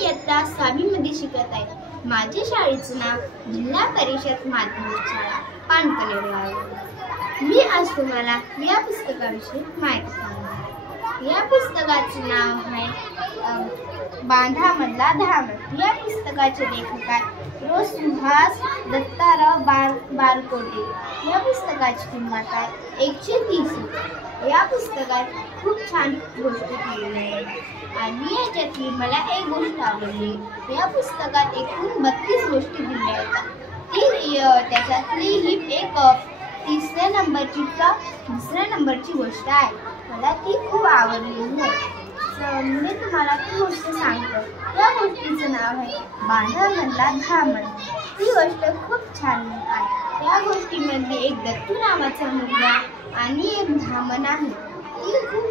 इयत्ता 6वी मध्ये शिकत आहे. माझ्या शाळेचं नाव जिल्हा परिषद माध्यमिक शाळा पानकलेर आहे. मी आज तुम्हाला या पुस्तकाविषयी माहिती सांगणार. या पुस्तकाचे नाव आहे बांधामधला धामण. या पुस्तकाचे लेखक आहे रो. सुहास दत्ताराव बारकोटे. या पुस्तकाची किंमत आहे 130 रुपये. या पुस्तकात खूप छान गोष्टी दिलेल्या आहेत आणि याच्यातली मला एक गोष्ट आवडली. या पुस्तकात एकूण 32 गोष्टी दिल्या आहेत. त्याच्यातली ही एक 3ऱ्या नंबरची का 2ऱ्या नंबरची गोष्ट आहे. मला ती खूप आवडलेली आहे. मी तुम्हाला ती गोष्ट सांगतो. त्या गोष्टीचं नाव आहे बांधामधला धामण. ती गोष्ट खूप छान आहे. त्या गोष्टीमध्ये एक दत्तू नावाचा मुलगा आणि एक धामण आहे. ही खूप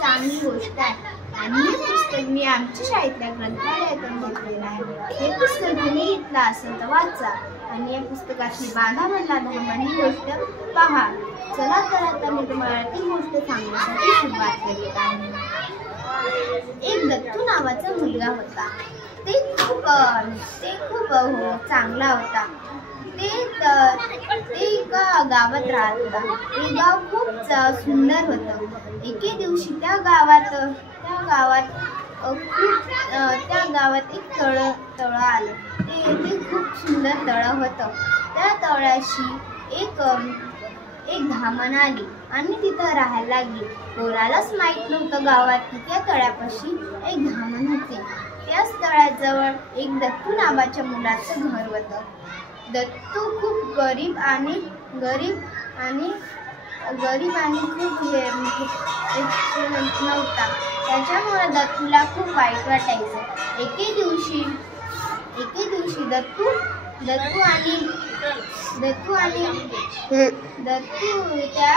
चांगली गोष्ट आहे आणि हे पुस्तक मी आमच्या शाळेतल्या ग्रंथालयातून घेतलेलं आहे. हे पुस्तक तुम्ही घेतलं असेल तर वाचा आणि या पुस्तकाची बांधामधला धामण ही गोष्ट पहा. चला तर आता मी तुम्हाला ती गोष्ट सांगण्यासाठी सुरुवात करीत आहे. एक दत्तू नावाचा मुलगा होता. ते खूप चांगला होता. ते एका गावात राहत होता. ते गाव खूप सुंदर होतं. एके दिवशी त्या गावात एक तळ आलं. ते खूप सुंदर तळ होतं. त्या तळाशी एक धामण आली आणि तिथं राहायला लागली. कोणालाच माहित नव्हतं गावात की त्या तळ्यापाशी एक धामण होते. त्याच तळ्याजवळ एक दत्तू नावाच्या मुलाचं घर होतं. दत्तू खूप गरीब आणि खूप नव्हता. त्याच्यामुळे दत्तूला खूप वाईट वाटायचं. एके दिवशी दत्तू त्या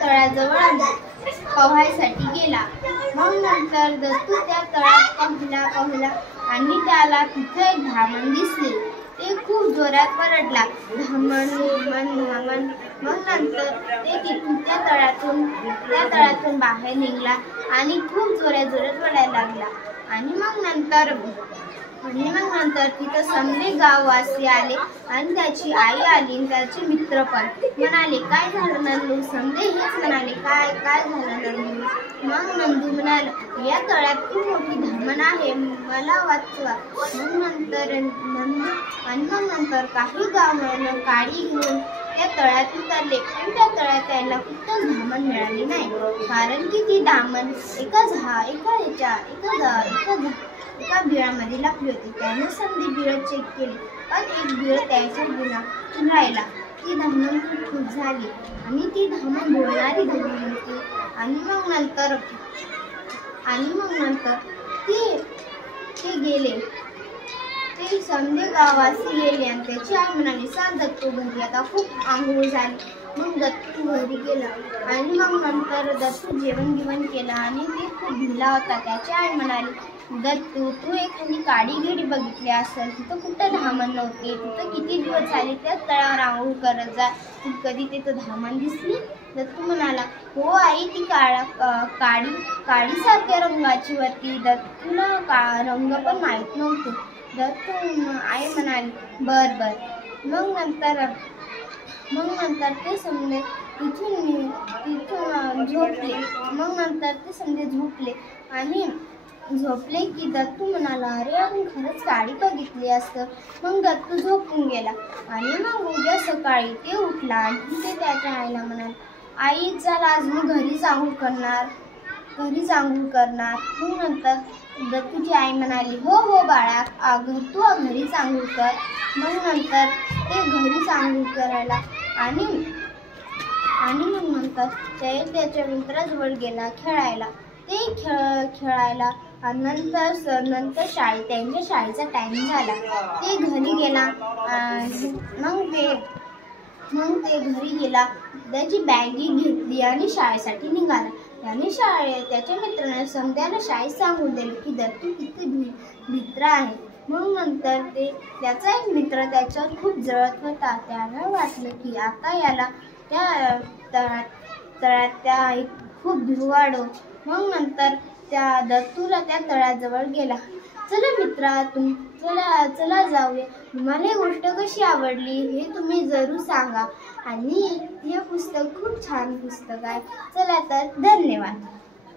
तळ्याजवळ पोहायसाठी गेला. मग नंतर दत्तू त्या तळ्यात पोहला आणि त्याला तिथे एक धामण दिसली. ते खूप जोरात वरडला, धामण. मग नंतर ते तिथून त्या तळ्यातून बाहेर निघाला आणि खूप जोरात वरडायला लागला. आणि मग नंतर तिथं समजे गाववासी आले आणि त्याची आई आली आणि त्याचे मित्र पण म्हणाले, काय झालं नंदू? समजे हेच म्हणाले, काय झालं नंदू? मग नंदू म्हणाल, या तळ्यात खूप मोठी धामण आहे, मला वाचवा. मग नंतर काही गावानं काडी घेऊन त्या तळ्यात उतरले. पण त्या तळ्यात त्याला कुठंच धामण मिळाली नाही. कारण की ती धामण एका बिळामध्ये लपली होती. त्याने समधी बिळ चेक केली पण एक बिळ त्याच्या बिळातून राहिला. ती धामण खूप खुश झाली आणि ती धामण बोलणारी धामण होती. आणि मग नंतर ते गेले. ते समजे गावासी गेले आणि त्याची आई म्हणाली, सांग दत्तू घरी, आता खूप आंघोळ झाली. मग दत्तू घरी गेला आणि मग नंतर दत्तू जेवण केलं आणि ते खूप भिला होता. त्याची आई म्हणाली, दत्तू, तू एखादी काडी बघितली असेल, तिथं कुठं धामण नव्हती. तिथं किती दिवस झाले त्याच तळ्यावर आंघोळ करत जा, तू कधी तिथं धामण दिसली? दत्तू म्हणाला, हो आई, ती काडीसारख्या रंगाची होती. दत्तूला रंग पण माहीत नव्हते. दत्तू आई म्हणाली, बर. मग नंतर ते समजे तिथून झोपले. मग नंतर ते समजे झोपले की दत्तू म्हणाला, अरे आपण खरंच काडी बघितली असतं. मग दत्तू झोपून गेला आणि मग उद्या सकाळी ते उठला आणि ते त्याच्या आईला म्हणाले, आई चल, आज मी घरीच आंघोळ करणार. मग नंतर दत्तूची आई म्हणाली, हो बाळा, तू घरीच आंघोळ कर. मग नंतर ते घरीच आंघोळ करायला आणि मग नंतर ते त्याच्या मित्राजवळ गेला खेळायला. खेळायला आणि नंतर त्यांच्या शाळेचा टाइम झाला. ते घरी गेला. मग ते घरी गेला, त्याची बॅगी घेतली आणि शाळेसाठी निघाला. त्याच्या मित्राने समद्याला शाळेत सांगून दिले की दत्तू किती मित्र आहे. मग नंतर त्याचा एक मित्र त्याच्यावर खूप जळत होता. त्याला वाटलं की आता याला त्या तळ्यात खूप भिव वाढव. मग नंतर त्या दत्तूला त्या तळ्याजवळ गेला. चला मित्रा, चला जाऊया. तुम्हाला ही गोष्ट कशी आवडली हे तुम्ही जरूर सांगा. आणि हे पुस्तक खूप छान पुस्तक आहे. चला तर, धन्यवाद.